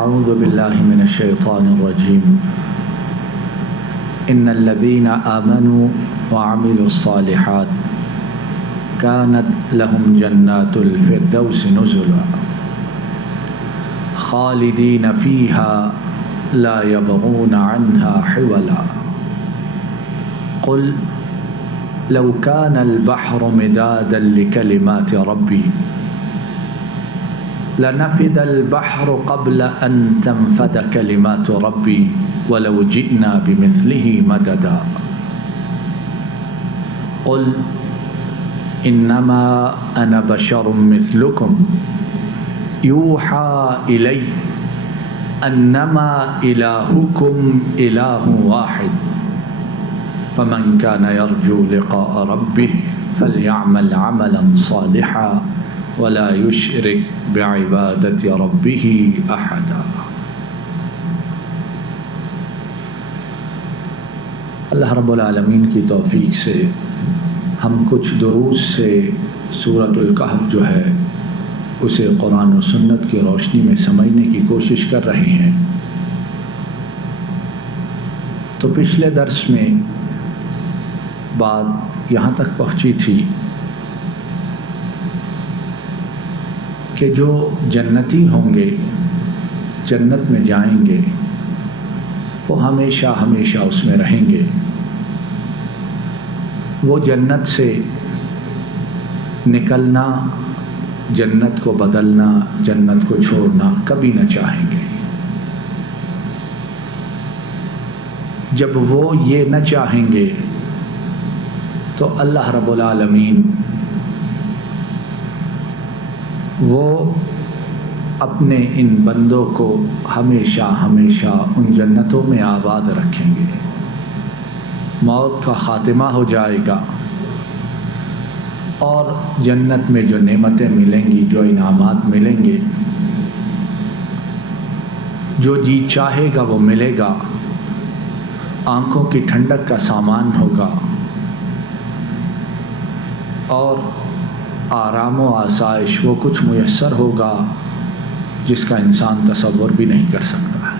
أعوذ بالله من الشيطان الرجيم إن الذين آمنوا وعملوا الصالحات كانت لهم جنات الفردوس نزلا خالدين فيها لا يبغون عنها حولا قل لو كان البحر مدادا لكلمات ربي لنفد البحر قبل أن تنفد كلمات ربي ولو جئنا بمثله مددا قل إنما أنا بشر مثلكم يوحى إلي أنما إلهكم إله واحد فمن كان يرجو لقاء ربه فليعمل عملا صالحا ولا يشرك بعبادة ربه أحدا۔ اللہ رب العالمین کی توفیق سے ہم کچھ دروس سے سورۃ الکہف جو ہے اسے قرآن و سنت کی روشنی میں سمجھنے کی کوشش کر رہے ہیں۔ تو پچھلے درس میں بات یہاں تک پہنچی تھی کہ جو جنتی ہوں گے، جنت میں جائیں گے، وہ ہمیشہ ہمیشہ اس میں رہیں گے۔ وہ جنت سے نکلنا، جنت کو بدلنا، جنت کو چھوڑنا کبھی نہ چاہیں گے۔ جب وہ یہ نہ چاہیں گے تو اللہ رب العالمین وہ اپنے ان بندوں کو ہمیشہ ہمیشہ ان جنتوں میں آباد رکھیں گے۔ موت کا خاتمہ ہو جائے گا اور جنت میں جو نعمتیں ملیں گی، جو انعامات ملیں گے، جو جی چاہے گا وہ ملے گا، آنکھوں کی ٹھنڈک کا سامان ہوگا اور آرام و آسائش وہ کچھ میسر ہوگا جس کا انسان تصور بھی نہیں کر سکتا ہے۔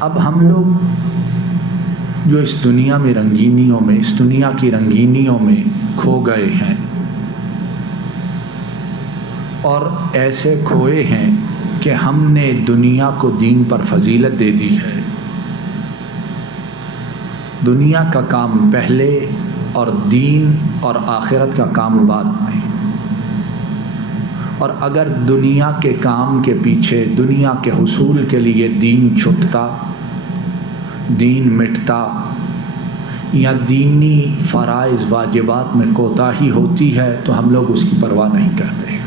اب ہم لوگ جو اس دنیا میں رنگینیوں میں، اس دنیا کی رنگینیوں میں کھو گئے ہیں اور ایسے کھوئے ہیں کہ ہم نے دنیا کو دین پر فضیلت دے دی ہے۔ دنیا کا کام پہلے اور دین اور آخرت کا کام بعد میں۔ اور اگر دنیا کے کام کے پیچھے، دنیا کے حصول کے لیے دین چھٹتا، دین مٹتا یا دینی فرائض واجبات میں کوتاہی ہوتی ہے تو ہم لوگ اس کی پرواہ نہیں کرتے۔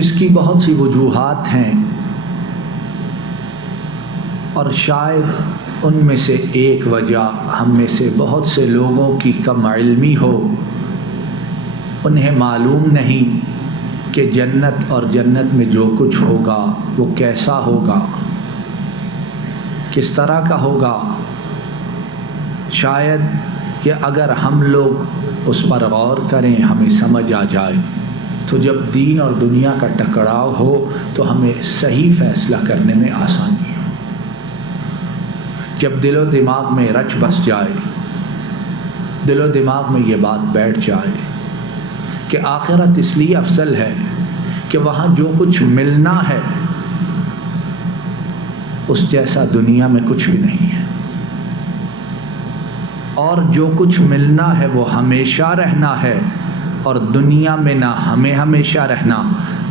اس کی بہت سی وجوہات ہیں اور شاید ان میں سے ایک وجہ ہم میں سے بہت سے لوگوں کی کم علمی ہو۔ انہیں معلوم نہیں کہ جنت اور جنت میں جو کچھ ہوگا وہ کیسا ہوگا، کس طرح کا ہوگا۔ شاید کہ اگر ہم لوگ اس پر غور کریں، ہمیں سمجھ آ جائے تو جب دین اور دنیا کا ٹکراؤ ہو تو ہمیں صحیح فیصلہ کرنے میں آسانی ہو۔ جب دل و دماغ میں رچ بس جائے، دل و دماغ میں یہ بات بیٹھ جائے کہ آخرت اس لیے افضل ہے کہ وہاں جو کچھ ملنا ہے اس جیسا دنیا میں کچھ بھی نہیں ہے، اور جو کچھ ملنا ہے وہ ہمیشہ رہنا ہے، اور دنیا میں نہ ہمیں ہمیشہ رہنا،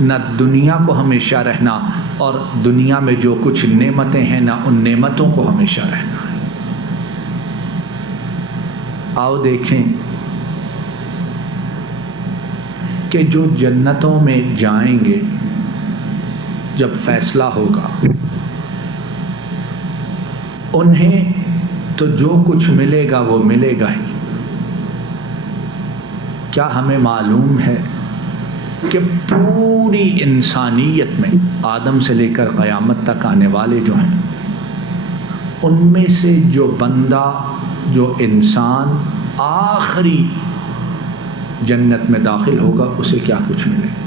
نہ دنیا کو ہمیشہ رہنا، اور دنیا میں جو کچھ نعمتیں ہیں نہ ان نعمتوں کو ہمیشہ رہنا ہے۔ آؤ دیکھیں کہ جو جنتوں میں جائیں گے جب فیصلہ ہوگا، انہیں تو جو کچھ ملے گا وہ ملے گا ہی۔ کیا ہمیں معلوم ہے کہ پوری انسانیت میں آدم سے لے کر قیامت تک آنے والے جو ہیں، ان میں سے جو بندہ، جو انسان آخری جنت میں داخل ہوگا اسے کیا کچھ ملے گا.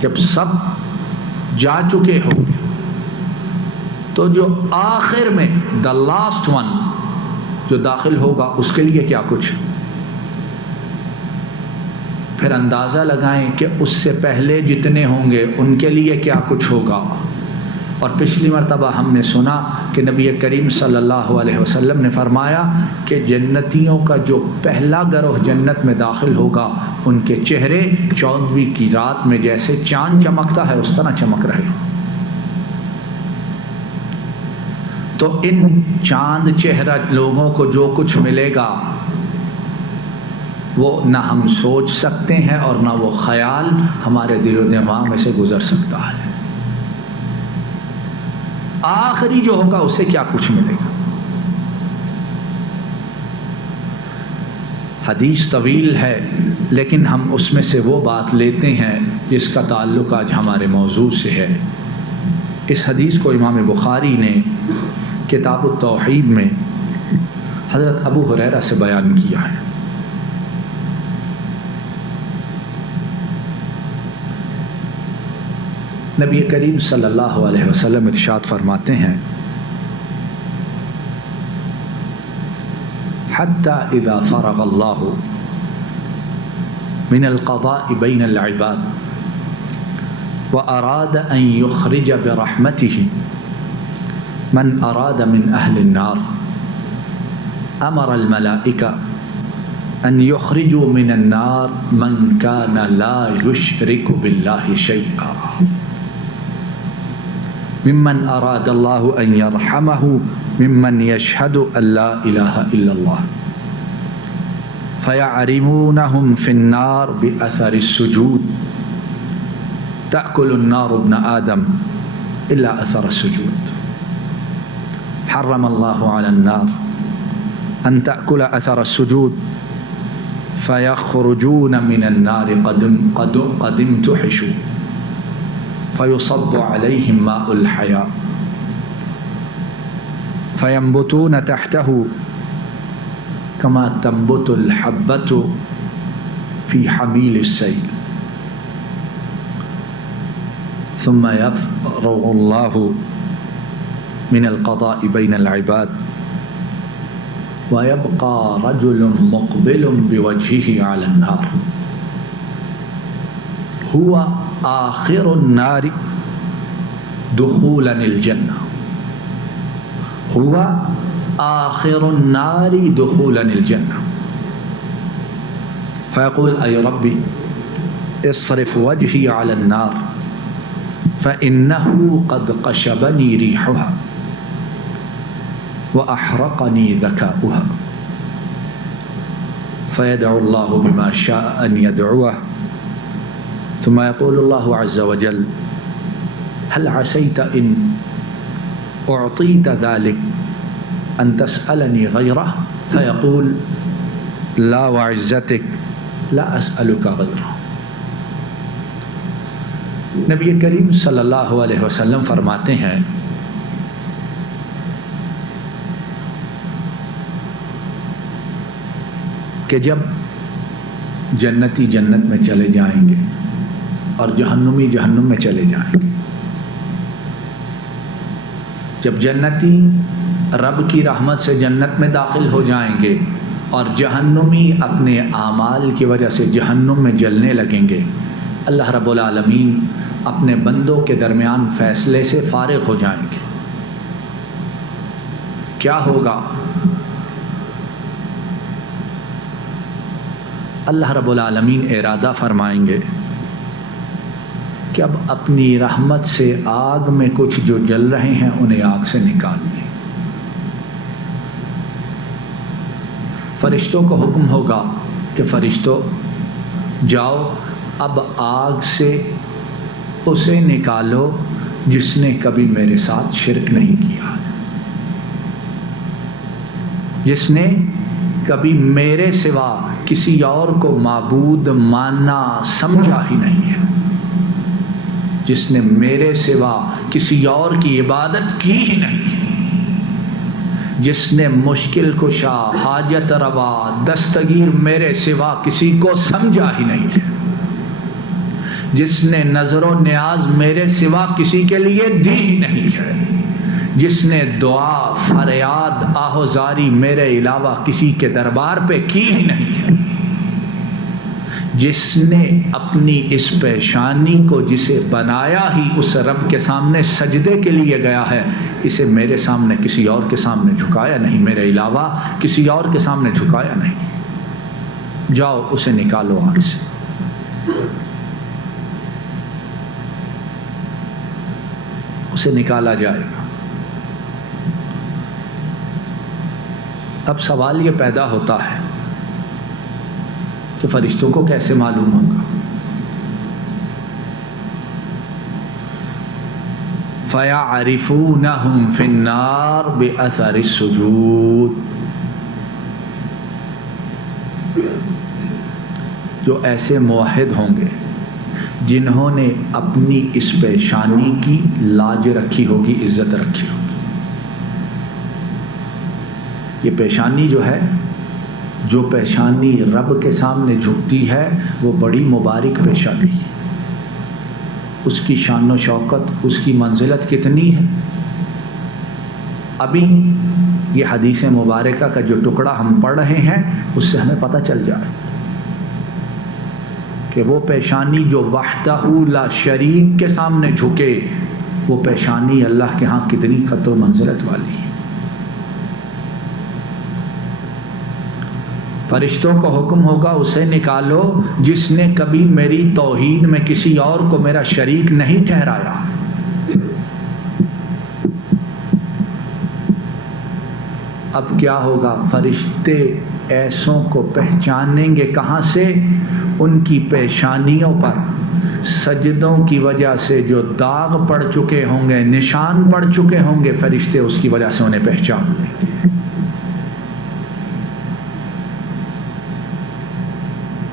جب سب جا چکے ہوں گے تو جو آخر میں دا لاسٹ ون جو داخل ہوگا اس کے لیے کیا کچھ. پھر اندازہ لگائیں کہ اس سے پہلے جتنے ہوں گے ان کے لیے کیا کچھ ہوگا. اور پچھلی مرتبہ ہم نے سنا کہ نبی کریم صلی اللہ علیہ وسلم نے فرمایا کہ جنتیوں کا جو پہلا گروہ جنت میں داخل ہوگا ان کے چہرے 14ویں کی رات میں جیسے چاند چمکتا ہے اس طرح چمک رہے. تو ان چاند چہرہ لوگوں کو جو کچھ ملے گا وہ نہ ہم سوچ سکتے ہیں اور نہ وہ خیال ہمارے دل و دماغ میں سے گزر سکتا ہے. آخری جو ہوگا اسے کیا کچھ ملے گا. حدیث طویل ہے لیکن ہم اس میں سے وہ بات لیتے ہیں جس کا تعلق آج ہمارے موضوع سے ہے. اس حدیث کو امام بخاری نے کتاب التوحید میں حضرت ابو ہریرہ سے بیان کیا ہے. نبی کریم صلی اللہ علیہ وسلم ارشاد فرماتے ہیں حتی اذا فرغ اللہ من القضاء بین العباد واراد ان یخرج برحمته من اراد من اہل النار امر الملائکہ ان یخرجوا من النار من کان لا یشرک باللہ شیئا ممن اراد اللہ ان یرحمہ ممن یشہد ان لا الہ الا اللہ فیعرمونہم فی النار بأثر السجود تأکل النار ابن آدم الا اثر السجود حرم اللہ علی النار ان تأکل اثر السجود فیخرجون من النار قد امتحشوا فيصب عليهم ماء الحياة فينبتون تحته كما تنبت الحبة في حميل السيل ثم يفرغ الله من القضاء بين العباد ويبقى رجل مقبل بوجهه على النار هو آخر النار دخولا الجنة هو آخر النار دخولا الجنة فيقول أي ربي اصرف وجهي على النار فإنه قد قشبني ريحها وأحرقني ذكاؤها فيدعو الله بما شاء أن يدعوه ثم يقول الله عز وجل هل عسيت إن أعطيت ذلك أن تسألني غيره فيقول لا وعزتك لا أسألك غيره. نبی کریم صلی اللہ علیہ وسلم فرماتے ہیں کہ جب جنتی جنت میں چلے جائیں گے اور جہنمی جہنم میں چلے جائیں گے. جب جنتی رب کی رحمت سے جنت میں داخل ہو جائیں گے اور جہنمی اپنے اعمال کی وجہ سے جہنم میں جلنے لگیں گے, اللہ رب العالمین اپنے بندوں کے درمیان فیصلے سے فارغ ہو جائیں گے. کیا ہوگا؟ اللہ رب العالمین ارادہ فرمائیں گے کہ اب اپنی رحمت سے آگ میں کچھ جو جل رہے ہیں انہیں آگ سے نکال دیں. فرشتوں کو حکم ہوگا کہ فرشتوں جاؤ اب آگ سے اسے نکالو جس نے کبھی میرے ساتھ شرک نہیں کیا, جس نے کبھی میرے سوا کسی اور کو معبود ماننا سمجھا ہی نہیں ہے, جس نے میرے سوا کسی اور کی عبادت کی ہی نہیں. جس نے مشکل کشا، حاجت روا، دستگیر میرے سوا کسی کو سمجھا ہی نہیں ہے، جس نے نظر و نیاز میرے سوا کسی کے لیے دی ہی نہیں ہے، جس نے دعا، فریاد، آہوزاری میرے علاوہ کسی کے دربار پہ کی ہی نہیں ہے، جس نے اپنی اس پیشانی کو جسے بنایا ہی اس رب کے سامنے سجدے کے لیے گیا ہے، اسے میرے سامنے کسی اور کے سامنے جھکایا نہیں، میرے علاوہ کسی اور کے سامنے جھکایا نہیں۔ جاؤ اسے نکالو آگ سے۔ اسے نکالا جائے گا۔ اب سوال یہ پیدا ہوتا ہے کہ فرشتوں کو کیسے معلوم ہوگا؟ فَيَعْرِفُونَهُمْ فِي النَّارِ بِأَثَرِ السُّجُودِ، جو ایسے موحد ہوں گے جنہوں نے اپنی اس پیشانی کی لاج رکھی ہوگی، عزت رکھی ہوگی۔ یہ پیشانی جو ہے، جو پیشانی رب کے سامنے جھکتی ہے، وہ بڑی مبارک پیشانی ہے۔ اس کی شان و شوکت، اس کی منزلت کتنی ہے؟ ابھی یہ حدیث مبارکہ کا جو ٹکڑا ہم پڑھ رہے ہیں اس سے ہمیں پتہ چل جائے کہ وہ پیشانی جو وحدہ لا شریک کے سامنے جھکے، وہ پیشانی اللہ کے ہاں کتنی قدر و منزلت والی ہے۔ فرشتوں کو حکم ہوگا اسے نکالو جس نے کبھی میری توحید میں کسی اور کو میرا شریک نہیں ٹھہرایا۔ اب کیا ہوگا؟ فرشتے ایسوں کو پہچانیں گے کہاں سے؟ ان کی پیشانیوں پر سجدوں کی وجہ سے جو داغ پڑ چکے ہوں گے، نشان پڑ چکے ہوں گے، فرشتے اس کی وجہ سے انہیں پہچان لیں گے۔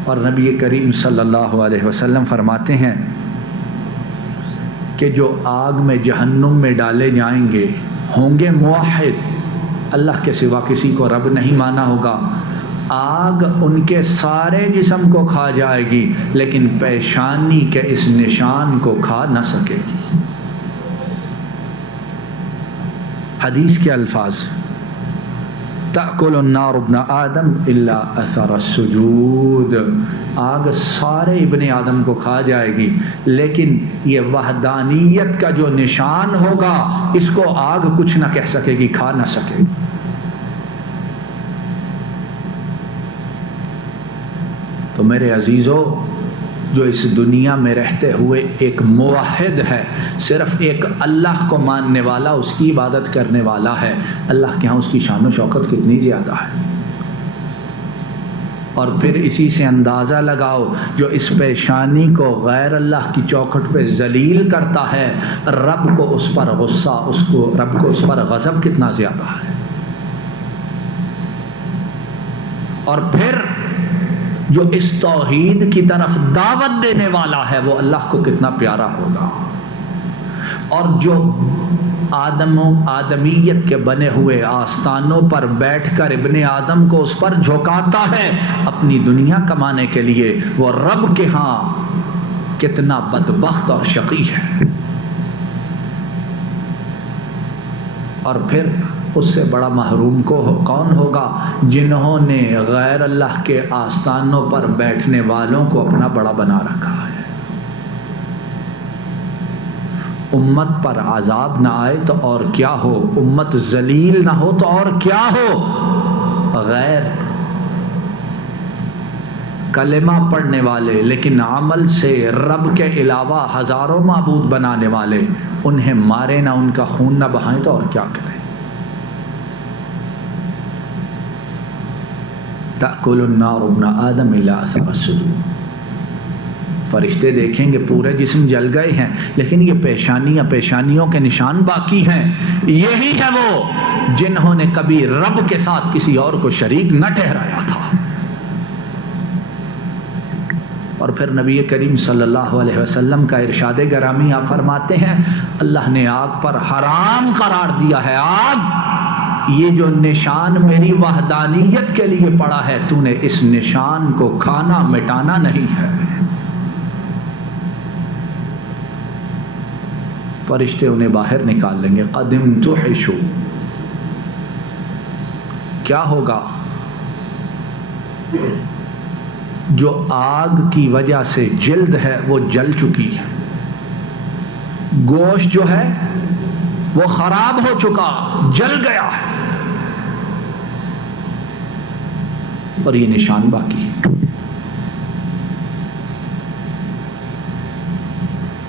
اور نبی کریم صلی اللہ علیہ وسلم فرماتے ہیں کہ جو آگ میں جہنم میں ڈالے جائیں گے ہوں گے موحد، اللہ کے سوا کسی کو رب نہیں مانا ہوگا، آگ ان کے سارے جسم کو کھا جائے گی لیکن پیشانی کے اس نشان کو کھا نہ سکے گی۔ حدیث کے الفاظ، تأکل النار ابن آدم الا اثر السجود، آگ سارے ابن آدم کو کھا جائے گی لیکن یہ وحدانیت کا جو نشان ہوگا اس کو آگ کچھ نہ کہہ سکے گی، کھا نہ سکے گی۔ تو میرے عزیزو، جو اس دنیا میں رہتے ہوئے ایک موحد ہے، صرف ایک اللہ کو ماننے والا، اس کی عبادت کرنے والا ہے، اللہ کے ہاں اس کی شان و شوکت کتنی زیادہ ہے۔ اور پھر اسی سے اندازہ لگاؤ جو اس پیشانی کو غیر اللہ کی چوکھٹ پہ ذلیل کرتا ہے، رب کو اس پر غصہ، رب کو اس پر غضب کتنا زیادہ ہے۔ اور پھر جو اس توحید کی طرف دعوت دینے والا ہے وہ اللہ کو کتنا پیارا ہوگا۔ اور جو آدمیت کے بنے ہوئے آستانوں پر بیٹھ کر ابن آدم کو اس پر جھکاتا ہے اپنی دنیا کمانے کے لیے، وہ رب کے ہاں کتنا بدبخت اور شقی ہے۔ اور پھر اس سے بڑا محروم کون ہوگا؟ جنہوں نے غیر اللہ کے آستانوں پر بیٹھنے والوں کو اپنا بڑا بنا رکھا ہے۔ امت پر عذاب نہ آئے تو اور کیا ہو، امت ذلیل نہ ہو تو اور کیا ہو، غیر کلمہ پڑھنے والے لیکن عمل سے رب کے علاوہ ہزاروں معبود بنانے والے، انہیں مارے نہ، ان کا خون نہ بہائیں تو اور کیا کریں۔ تأکل النار ابن آدم الا اثر السجود، فرشتے دیکھیں گے پورے جسم جل گئے ہیں لیکن یہ پیشانیوں کے نشان باقی ہیں۔ یہی ہے وہ جنہوں نے کبھی رب کے ساتھ کسی اور کو شریک نہ ٹھہرایا تھا۔ اور پھر نبی کریم صلی اللہ علیہ وسلم کا ارشاد گرامی آپ فرماتے ہیں اللہ نے آگ پر حرام قرار دیا ہے، آگ یہ جو نشان میری وحدانیت کے لیے پڑا ہے، تو نے اس نشان کو کھانا مٹانا نہیں ہے۔ فرشتے انہیں باہر نکال لیں گے۔ قدم تحشو، کیا ہوگا؟ جو آگ کی وجہ سے جلد ہے وہ جل چکی ہے، گوشت جو ہے وہ خراب ہو چکا، جل گیا ہے، اور یہ نشان باقی ہے۔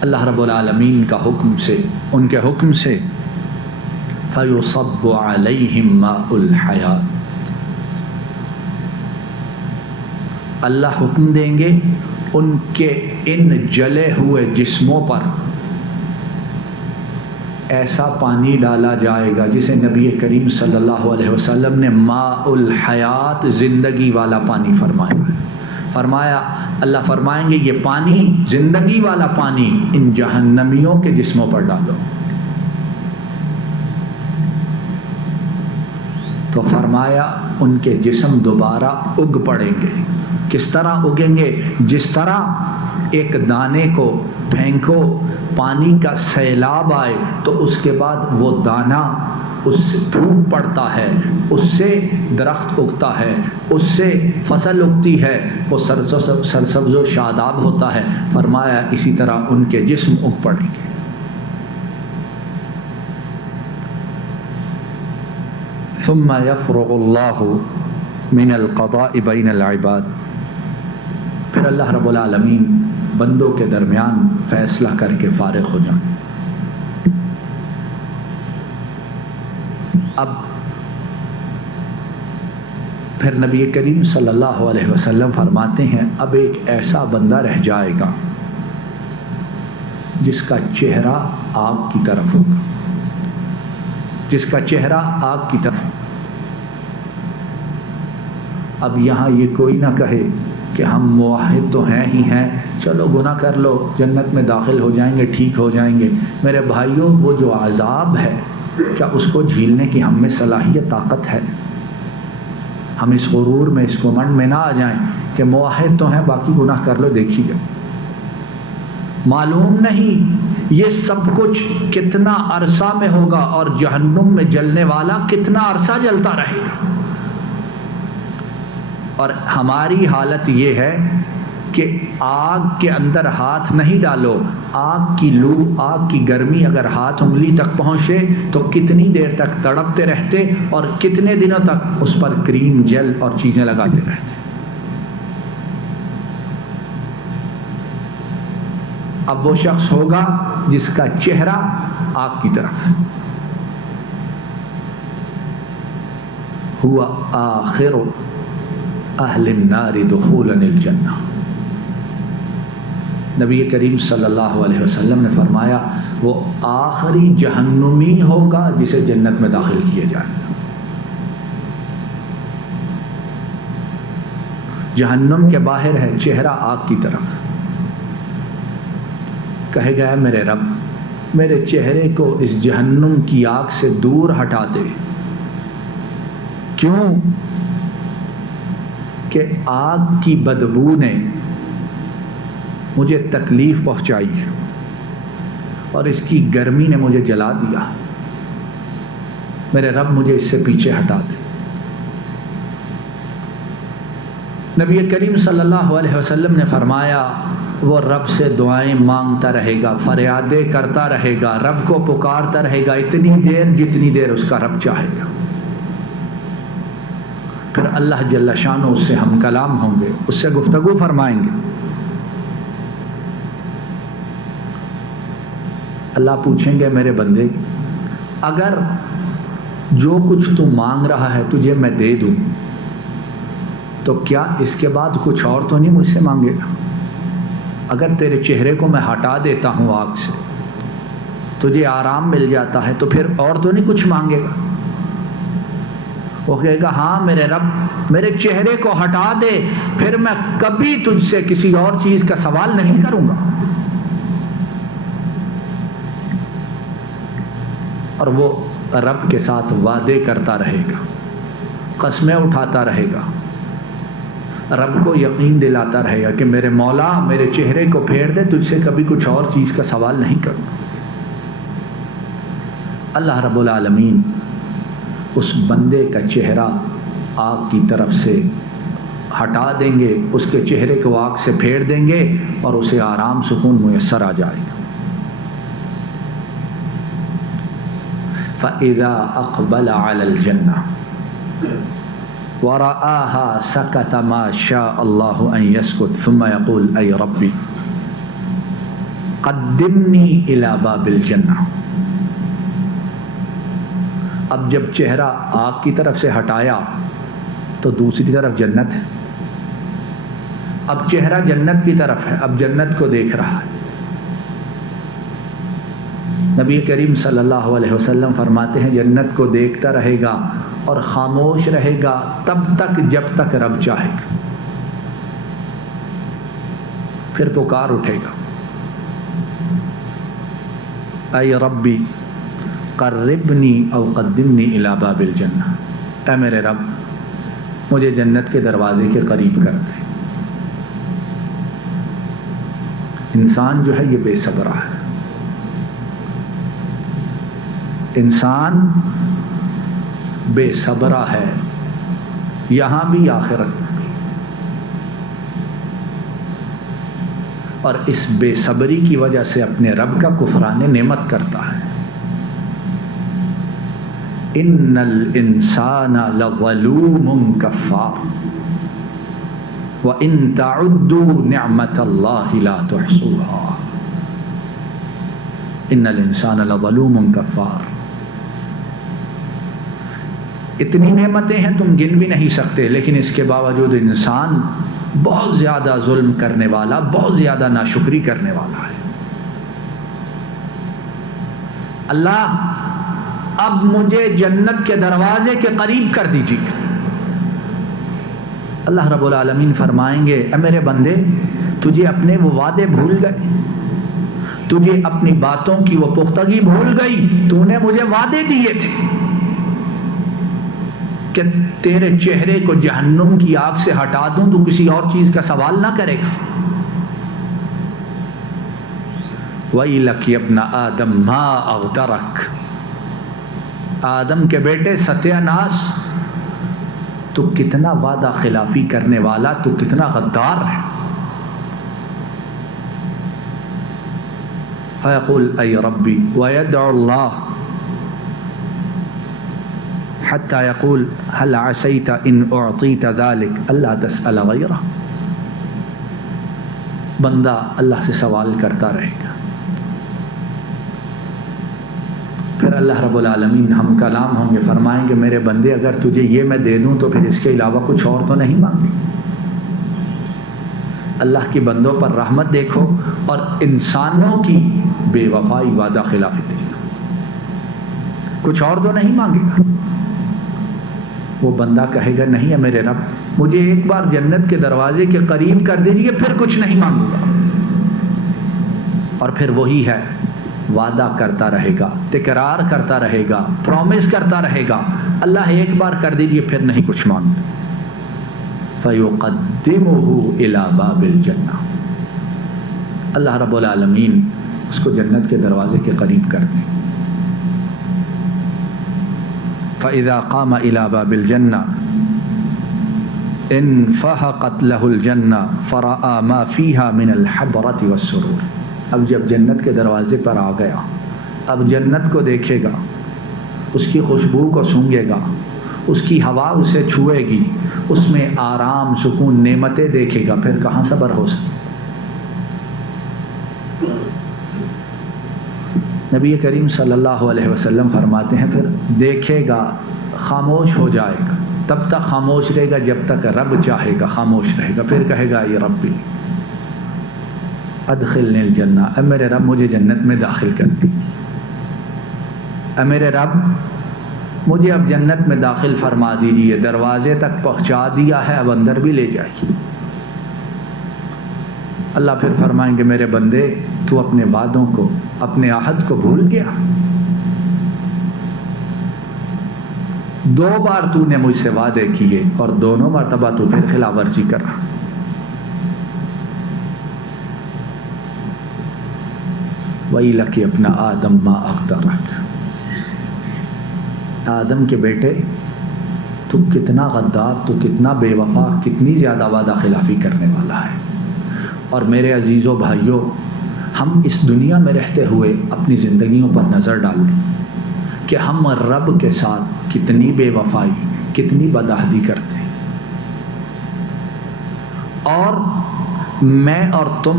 اللہ رب العالمین کا حکم سے، ان کے حکم سے فَيُصَبُّ عَلَيْهِمْ مَاءُ الْحَيَاةِ، اللہ حکم دیں گے ان کے ان جلے ہوئے جسموں پر ایسا پانی ڈالا جائے گا جسے نبی کریم صلی اللہ علیہ وسلم نے ماء الحیات، زندگی والا پانی فرمایا ہے۔ فرمایا، اللہ فرمائیں گے یہ پانی، زندگی والا پانی، ان جہنمیوں کے جسموں پر ڈالو۔ تو فرمایا ان کے جسم دوبارہ اگ پڑیں گے۔ کس طرح اگیں گے؟ جس طرح ایک دانے کو پھینکو، پانی کا سیلاب آئے تو اس کے بعد وہ دانہ اس سے پھوٹ پڑتا ہے، اس سے درخت اگتا ہے، اس سے فصل اگتی ہے، وہ سرسبز و شاداب ہوتا ہے۔ فرمایا اسی طرح ان کے جسم اگ پڑیں گے۔ ثم يفرغ الله من القضاء بين العباد، پھر اللہ رب العالمین بندوں کے درمیان فیصلہ کر کے فارغ ہو جائیں۔ اب پھر نبی کریم صلی اللہ علیہ وسلم فرماتے ہیں اب ایک ایسا بندہ رہ جائے گا جس کا چہرہ آگ کی طرف ہوگا، جس کا چہرہ آگ کی طرف۔ اب یہاں یہ کوئی نہ کہے کہ ہم موحد تو ہیں ہی ہیں، چلو گناہ کر لو جنت میں داخل ہو جائیں گے، ٹھیک ہو جائیں گے۔ میرے بھائیوں، وہ جو عذاب ہے کیا اس کو جھیلنے کی ہم میں صلاحیت، طاقت ہے؟ ہم اس غرور میں، اس گمنڈ میں نہ آ جائیں کہ موحد تو ہیں، باقی گناہ کر لو، دیکھیے۔ معلوم نہیں یہ سب کچھ کتنا عرصہ میں ہوگا اور جہنم میں جلنے والا کتنا عرصہ جلتا رہے گا۔ اور ہماری حالت یہ ہے کہ آگ کے اندر ہاتھ نہیں ڈالو، آگ کی لو، آگ کی گرمی اگر ہاتھ انگلی تک پہنچے تو کتنی دیر تک تڑپتے رہتے اور کتنے دنوں تک اس پر کریم، جل اور چیزیں لگاتے رہتے۔ اب وہ شخص ہوگا جس کا چہرہ آگ کی طرف ہے۔ ہوا آخر اہل النار دخولا الجنہ، نبی کریم صلی اللہ علیہ وسلم نے فرمایا وہ آخری جہنمی ہوگا جسے جنت میں داخل کیا جائے گا۔ جہنم کے باہر ہے، چہرہ آگ کی طرف۔ کہے گا میرے رب میرے چہرے کو اس جہنم کی آگ سے دور ہٹا دے۔ کیوں؟ کہ آگ کی بدبو نے مجھے تکلیف پہنچائی ہے اور اس کی گرمی نے مجھے جلا دیا۔ میرے رب مجھے اس سے پیچھے ہٹا دے۔ نبی کریم صلی اللہ علیہ وسلم نے فرمایا وہ رب سے دعائیں مانگتا رہے گا، فریادیں کرتا رہے گا، رب کو پکارتا رہے گا اتنی دیر جتنی دیر اس کا رب چاہے گا۔ پھر اللہ جل شانہ اس سے ہم کلام ہوں گے، اس سے گفتگو فرمائیں گے۔ اللہ پوچھیں گے میرے بندے اگر جو کچھ تو مانگ رہا ہے تجھے میں دے دوں تو کیا اس کے بعد کچھ اور تو نہیں مجھ سے مانگے گا؟ اگر تیرے چہرے کو میں ہٹا دیتا ہوں آگ سے، تجھے آرام مل جاتا ہے، تو پھر اور تو نہیں کچھ مانگے گا؟ وہ کہے گا ہاں میرے رب میرے چہرے کو ہٹا دے، پھر میں کبھی تجھ سے کسی اور چیز کا سوال نہیں کروں گا۔ اور وہ رب کے ساتھ وعدے کرتا رہے گا، قسمیں اٹھاتا رہے گا، رب کو یقین دلاتا رہے گا کہ میرے مولا میرے چہرے کو پھیر دے، تجھ سے کبھی کچھ اور چیز کا سوال نہیں کروں. اللہ رب العالمین اس بندے کا چہرہ آگ کی طرف سے ہٹا دیں گے، اس کے چہرے کو آگ سے پھیر دیں گے اور اسے آرام سکون میسر آ جائے گا. فَإِذَا أَقْبَلَ عَلَى الْجَنَّةِ وَرَآهَا سَكَتَ مَا شَاءَ اللَّهُ أَن يَسْكُتَ ثُمَّ يَقُولُ أَيْ رَبِّ قَدِّمْنِي إِلَى بَابِ الْجَنَّةِ. اب جب چہرہ آگ کی طرف سے ہٹایا تو دوسری طرف جنت ہے. اب چہرہ جنت کی طرف ہے، اب جنت کو دیکھ رہا ہے. نبی کریم صلی اللہ علیہ وسلم فرماتے ہیں جنت کو دیکھتا رہے گا اور خاموش رہے گا تب تک جب تک رب چاہے گا. پھر پکار اٹھے گا، اے ربی قربنی او قدمنی الی باب الجنہ، اے میرے رب مجھے جنت کے دروازے کے قریب کر دے. انسان جو ہے یہ بے صبرہ ہے، انسان بے صبرہ ہے، یہاں بھی آخرت میں بھی. اور اس بے صبری کی وجہ سے اپنے رب کا کفران نعمت کرتا ہے. ان الانسان لظلوم کفار وان تعدوا نعمت اللہ لا تحصوها. ان الانسان لظلوم کفار. اتنی نعمتیں ہیں تم گن بھی نہیں سکتے، لیکن اس کے باوجود انسان بہت زیادہ ظلم کرنے والا، بہت زیادہ ناشکری کرنے والا ہے. اللہ اب مجھے جنت کے دروازے کے قریب کر دیجیے. اللہ رب العالمین فرمائیں گے اے میرے بندے تجھے اپنے وہ وعدے بھول گئے، تجھے اپنی باتوں کی وہ پختگی بھول گئی. تو نے مجھے وعدے دیے تھے کہ تیرے چہرے کو جہنم کی آگ سے ہٹا دوں، تو کسی اور چیز کا سوال نہ کرے گا. وَيْلَكَ يَا ابْنَ آدَمَ مَا أَغْدَرَكَ. آدم کے بیٹے ستیہ ناس، تو کتنا وعدہ خلافی کرنے والا، تو کتنا غدار ہے. فَيَقُولُ أَيْ رَبِّي وَيَدْعُ اللَّهَ حتى يقول هل عسيت ان اعطيت ذلك الا تسأل غيره. بندہ اللہ سے سوال کرتا رہے گا. پھر اللہ رب العالمین ہم کلام ہوں گے، فرمائیں گے میرے بندے اگر تجھے یہ میں دے دوں تو پھر اس کے علاوہ کچھ اور تو نہیں مانگے. اللہ کی بندوں پر رحمت دیکھو اور انسانوں کی بے وفائی وعدہ خلافی دیکھو. کچھ اور تو نہیں مانگے گا. وہ بندہ کہے گا نہیں ہے میرے رب مجھے ایک بار جنت کے دروازے کے قریب کر دیجیے، پھر کچھ نہیں مانگوں گا. اور پھر وہی ہے، وعدہ کرتا رہے گا، تکرار کرتا رہے گا، پرومس کرتا رہے گا. اللہ ایک بار کر دیجیے پھر نہیں کچھ مانگتا. فَيُقَدِّمُهُ إِلَى بَابِ الْجَنَّةِ. اللہ رب العالمین اس کو جنت کے دروازے کے قریب کر دیں. فَإِذَا قَامَ إِلَى بَابِ الْجَنَّةِ انفحقت له الجنہ فرآ ما فیہا من الحبرۃ والسرور. اب جب جنت کے دروازے پر آ گیا، اب جنت کو دیکھے گا، اس کی خوشبو کو سونگھے گا، اس کی ہوا اسے چھوئے گی، اس میں آرام سکون نعمتیں دیکھے گا. پھر کہاں صبر ہو سکے. نبی کریم صلی اللہ علیہ وسلم فرماتے ہیں پھر دیکھے گا، خاموش ہو جائے گا. تب تک خاموش رہے گا جب تک رب چاہے گا خاموش رہے گا. پھر کہے گا یہ ربی ادخلنی الجنہ، اے میرے رب مجھے جنت میں داخل کر دی. اے میرے رب مجھے اب جنت میں داخل فرما دیجیے. دروازے تک پہنچا دیا ہے، اب اندر بھی لے جائیے. اللہ پھر فرمائیں گے میرے بندے تو اپنے وعدوں کو، اپنے عہد کو بھول گیا. 2 بار تو نے مجھ سے وعدے کیے اور دونوں مرتبہ تو پھر خلاف ورزی کر رہا. وَإِلَكِ ابْنَ آدَمَ مَا أَغْدَرَكَ. آدم کے بیٹے تو کتنا غدار، تو کتنا بے وفا، کتنی زیادہ وعدہ خلافی کرنے والا ہے. اور میرے عزیزوں بھائیوں، ہم اس دنیا میں رہتے ہوئے اپنی زندگیوں پر نظر ڈالیں کہ ہم رب کے ساتھ کتنی بے وفائی، کتنی بدعہدی کرتے ہیں. اور میں اور تم،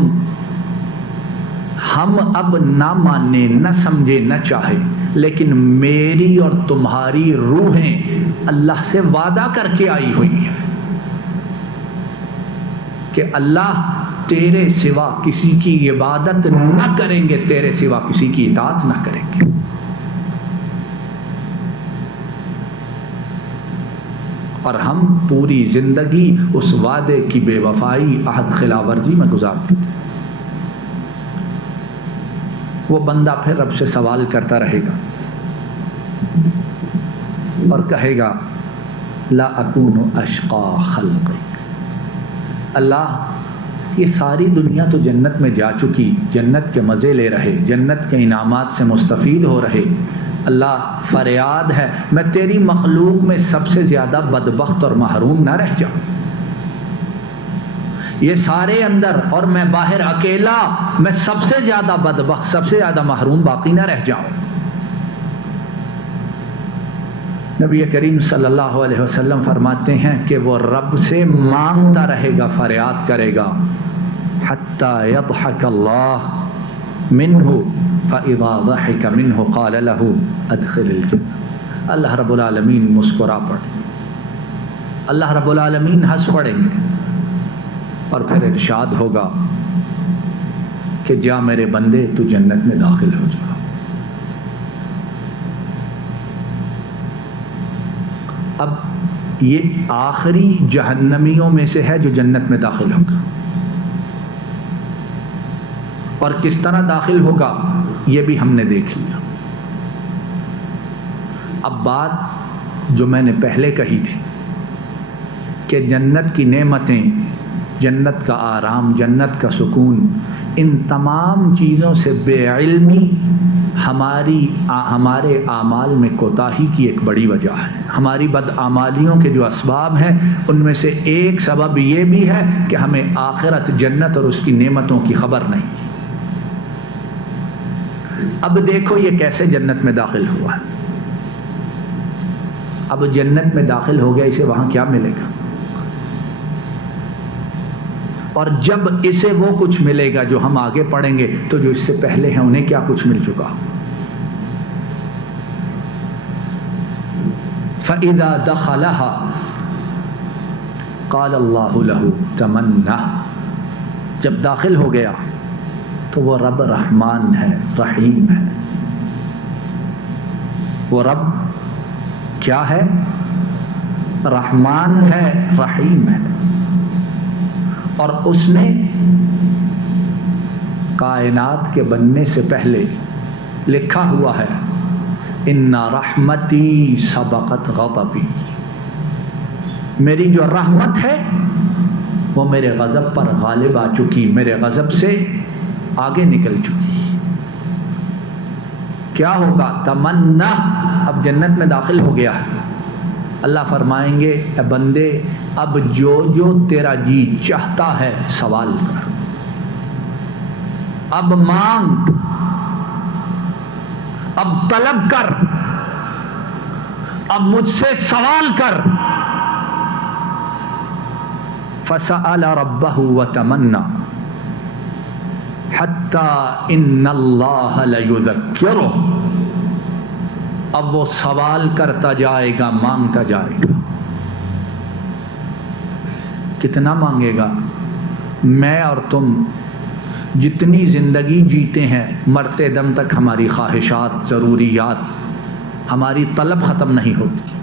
ہم اب نہ مانے، نہ سمجھے، نہ چاہے، لیکن میری اور تمہاری روحیں اللہ سے وعدہ کر کے آئی ہوئی ہیں کہ اللہ تیرے سوا کسی کی عبادت نہ کریں گے، تیرے سوا کسی کی اطاعت نہ کریں گے. اور ہم پوری زندگی اس وعدے کی بے وفائی، عہد خلاف ورزی میں گزارتے ہیں. وہ بندہ پھر رب سے سوال کرتا رہے گا اور کہے گا لا اکون اشقا خلقک. اللہ، یہ ساری دنیا تو جنت میں جا چکی، جنت کے مزے لے رہے، جنت کے انعامات سے مستفید ہو رہے. اللہ، فریاد ہے میں تیری مخلوق میں سب سے زیادہ بدبخت اور محروم نہ رہ جاؤں. یہ سارے اندر اور میں باہر اکیلا، میں سب سے زیادہ بدبخت، سب سے زیادہ محروم باقی نہ رہ جاؤں. نبی کریم صلی اللہ علیہ وسلم فرماتے ہیں کہ وہ رب سے مانگتا رہے گا، فریاد کرے گا حتی یضحک اللہ منہ فاذا ضحک منہ قال له ادخل الجنہ. اللہ رب العالمین مسکرا پڑے، اللہ رب العالمین ہنس پڑیں گے اور پھر ارشاد ہوگا کہ جا میرے بندے، تو جنت میں داخل ہو جا. اب یہ آخری جہنمیوں میں سے ہے جو جنت میں داخل ہوگا، اور کس طرح داخل ہوگا یہ بھی ہم نے دیکھ لیا. اب بات جو میں نے پہلے کہی تھی کہ جنت کی نعمتیں، جنت کا آرام، جنت کا سکون، ان تمام چیزوں سے بے علمی ہمارے اعمال میں کوتاہی کی ایک بڑی وجہ ہے. ہماری بدعمالیوں کے جو اسباب ہیں ان میں سے ایک سبب یہ بھی ہے کہ ہمیں آخرت، جنت اور اس کی نعمتوں کی خبر نہیں. اب دیکھو یہ کیسے جنت میں داخل ہوا ہے. اب جنت میں داخل ہو گیا، اسے وہاں کیا ملے گا؟ اور جب اسے وہ کچھ ملے گا جو ہم آگے پڑھیں گے، تو جو اس سے پہلے ہیں انہیں کیا کچھ مل چکا. فَإِذَا دَخَلَهَا قَالَ اللَّهُ لَهُ تَمَنَّ. جب داخل ہو گیا تو وہ رب رحمان ہے، رحیم ہے. وہ رب کیا ہے؟ رحمان ہے، رحیم ہے. اور اس نے کائنات کے بننے سے پہلے لکھا ہوا ہے ان رحمتی سبقت غضبی. میری جو رحمت ہے وہ میرے غضب پر غالب آ چکی، میرے غضب سے آگے نکل چکی. کیا ہوگا؟ تمنا. اب جنت میں داخل ہو گیا ہے، اللہ فرمائیں گے اے بندے، اب جو جو تیرا جی چاہتا ہے سوال کر، اب مانگ، اب طلب کر، اب مجھ سے سوال کر. فسأل ربه وتمنى حتى ان اللہ لیذکرہ. اب وہ سوال کرتا جائے گا، مانگتا جائے گا. کتنا مانگے گا؟ میں اور تم جتنی زندگی جیتے ہیں، مرتے دم تک ہماری خواہشات، ضروریات، ہماری طلب ختم نہیں ہوتی.